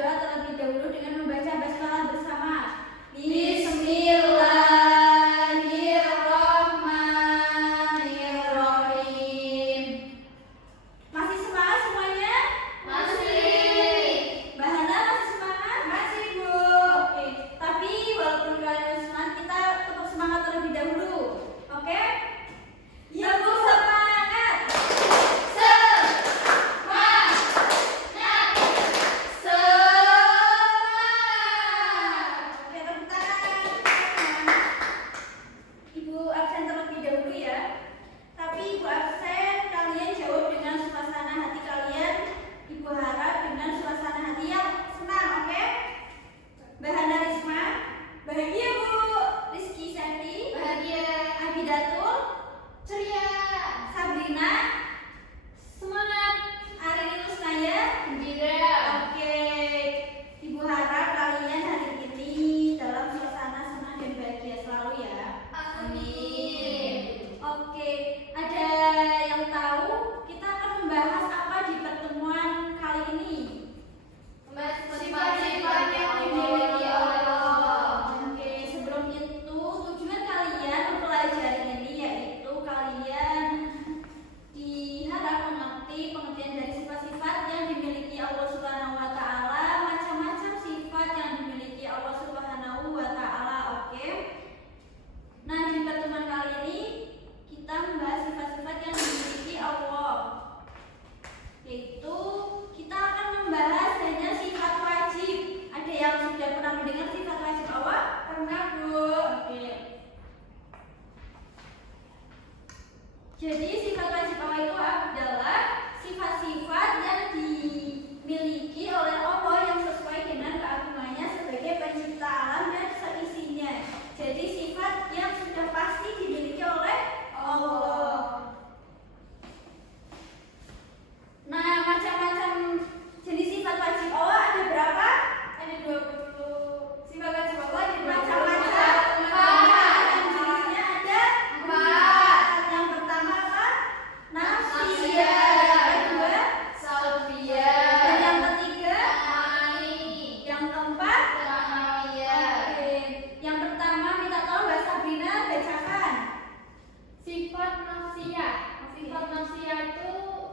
berdoa terlebih dahulu dengan membaca basmalah bersama. Bismillahirrahmanirrahim. Masih semangat semuanya? Masih. Bahana masih semangat? Masih, Bu. Oke, tapi walaupun kalian masih semangat, kita tetap semangat terlebih dahulu. Oke? Ya, Bu, semangat. Oke, tepuk tangan. Ibu absen terlebih dahulu ya. Tapi Ibu absen, kalian jawab dengan suasana hati kalian. Ibu harap dengan suasana hati yang senang, oke? Bahana Risma, bahagia Bu. Rizky Sandy, Bahagia. Abidatul, Ceria. Sabrina, Semangat. Arini Lusnaya. Gembira. Oke, Ibu harap kalian hari ini dalam suasana senang dan bahagia selalu ya. Amin. Oke, ada yang tahu kita akan membahas apa di pertemuan kali ini? Sifat-sifat yang dimiliki oleh Allah. Oke, sebelum itu tujuan kalian mempelajari ini yaitu kalian diharap mengerti pengertian dari sifat-sifat yang dimiliki Allah Subhanahu wa taala, macam-macam sifat yang dimiliki Allah Subhanahu wa taala, oke? Nah, di pertemuan kali ini kita membahas sifat-sifat yang dimiliki Allah. Yaitu kita akan membahas hanya sifat wajib. Ada yang sudah pernah mendengar sifat wajib Allah? Pernah, Bu. Oke. Jadi sifat wajib Allah itu adalah sifat-sifat yang dimiliki oleh Allah yang sesuai dengan keagungannya sebagai pencipta alam dan seisinya. Jadi sifat yang sudah pasti dimiliki oleh Allah. Nah, macam-macam jenis sifat wajib Allah ada berapa? Ada 20. Sifat wajib Allah ada Macam-macam. 4. Dan jenisnya ada 4. Yang pertama apa? Nafsiyah. Nafsiyah. Yang kedua, Salbiyah. dan yang ketiga, Ma'ani. yang keempat. Ma'nawiyah. Oke. Yang pertama minta tolong Mbak Sabrina bacakan. Sifat nafsiyah. Sifat nafsiyah itu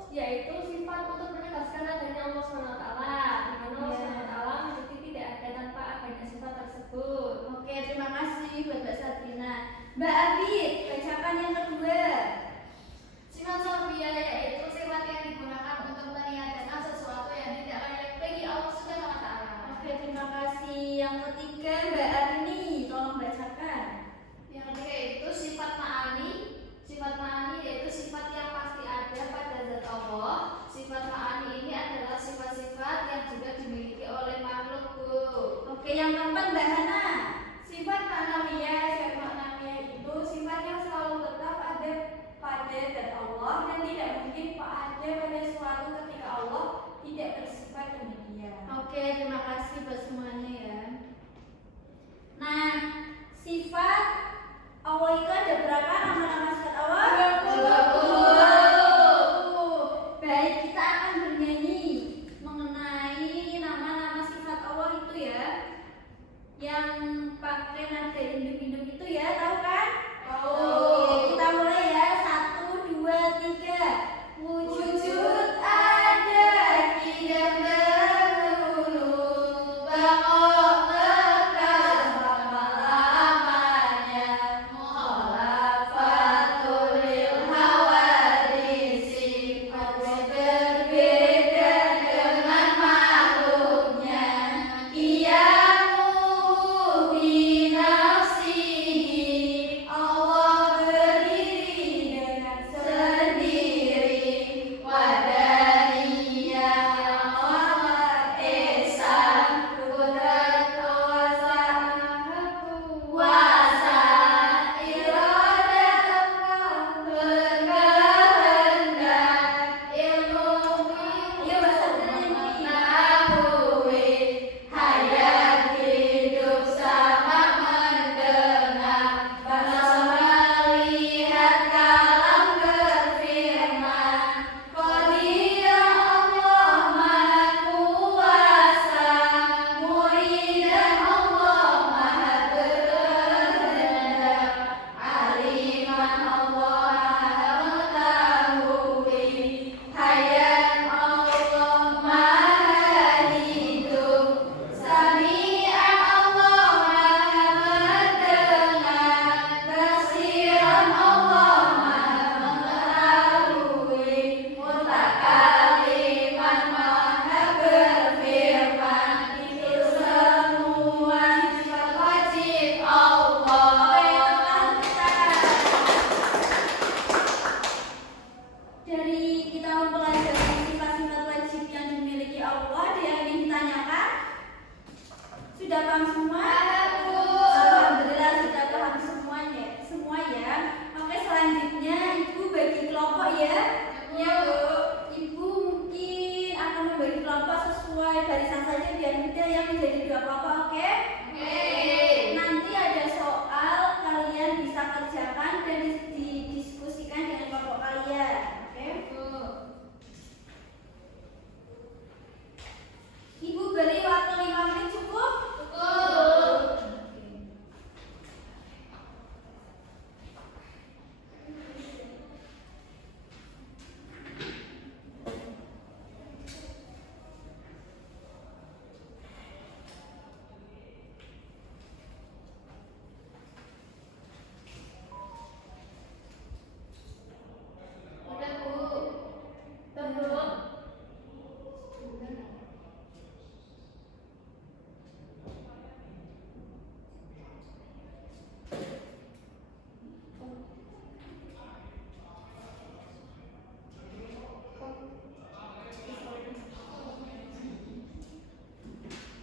yaitu sifat untuk menegaskan adanya Allah SWT, di mana Allah SWT menjadi tidak ada tanpa adanya sifat tersebut. Oke, terima kasih buat Mbak Sabrina. Mbak Abid, bacakan yang kedua. Sifat salbiyah yaitu sifat yang digunakan untuk meniadakan sesuatu yang tidak layak bagi Allah Subhanahu wa taala. Oke, terima kasih. Yang ketiga Mbak Arini, tolong bacakan. Yang ketiga itu sifat ma'ani. Sifat ma'ani yaitu sifat yang pasti ada pada zat Allah. Sifat ma'ani ini adalah sifat-sifat yang juga dimiliki oleh makhluk, Bu. Oke, yang keempat Mbak Hana. Sifat ma'nawiyah. Sifat ma'nawiyah itu sifat yang selalu tetap ada pada zat Allah dan tidak mungkin ada pada suatu ketika Allah tidak bersifat demikian. Oke, terima kasih buat semuanya ya. Nah, sifat Allah itu ada berapa nama-nama sifat Allah? 20. Baik, kita akan bernyanyi mengenai nama-nama sifat Allah itu ya. Yang pakai nada induk-induk itu ya, tahu kan? Tahu. Oke, kita mulai ya. 1, 2, paham semua? Paham, Bu. Alhamdulillah sudah paham semuanya, semua ya. Oke, selanjutnya Ibu bagi kelompok ya. Ya, Bu. Ibu mungkin akan membagi kelompok sesuai barisan saja biar mudah yang menjadi 2 kelompok, oke? Oke. Nanti ada soal, kalian bisa kerjakan dan didiskusikan dengan kelompok kalian, oke? Bu. Ibu beri waktu 5 menit cukup? Cukup. Udah, Bu. Terus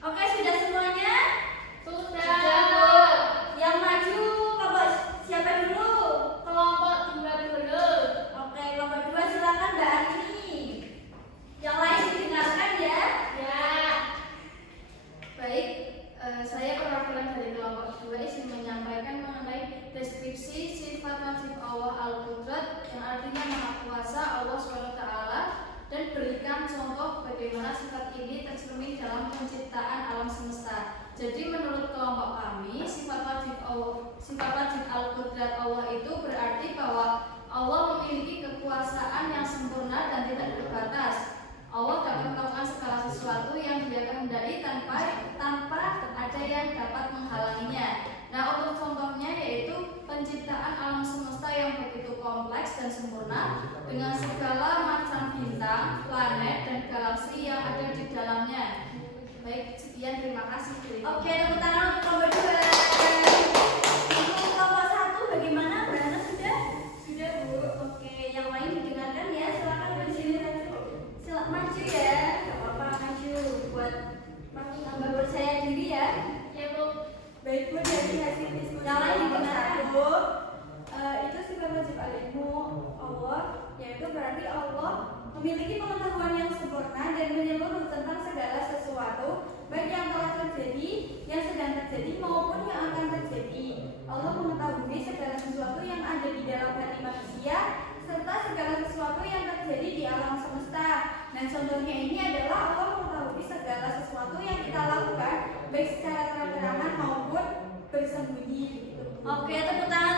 Oke, sudah semuanya? sudah. Yang maju kelompok siapa dulu? Kelompok 2 dulu. Oke, kelompok 2 silakan Mbak Arini. Yang lain didengarkan ya. Ya. Baik, saya perwakilan dari kelompok 2 izin menyampaikan mengenai deskripsi sifat wajib Allah Al-Qudrat yang artinya Maha Kuasa Allah SWT dan berikan contoh bagaimana sifat ini tercermin dalam penciptaan alam semesta. Jadi menurut kelompok kami, sifat wajib Al-Qudrat Allah itu berarti bahwa Allah memiliki kekuasaan yang sempurna dan tidak terbatas. Allah dapat melakukan segala sesuatu yang Dia kehendaki tanpa ada yang dapat menghalanginya. Nah, untuk contohnya yaitu penciptaan alam semesta yang begitu kompleks dan sempurna dengan segala macam bintang, planet, dan galaksi yang ada di dalamnya. Baik, sekian, terima kasih. Oke, tepuk tangan untuk kelompok 2. Untuk kelompok 1 bagaimana? Mbak Ana sudah? Sudah, Bu. Oke, yang lain didengarkan ya. Silakan dari sini. Silakan maju ya. Enggak apa-apa, maju buat tambah percaya diri ya. Ya, Bu. Baik, Bu, dari hasil diskusi yang lain didengarkan, Bu. Itu sifat wajib al-ilmu Allah, yaitu berarti Allah memiliki pengetahuan yang sempurna dan menyeluruh tentang segala sesuatu, baik yang telah terjadi, yang sedang terjadi maupun yang akan terjadi. Allah mengetahui segala sesuatu yang ada di dalam hati manusia serta segala sesuatu yang terjadi di alam semesta. Nah, contohnya ini adalah Allah mengetahui segala sesuatu yang kita lakukan baik secara terang-terangan maupun bersembunyi. Oke, tepuk tangan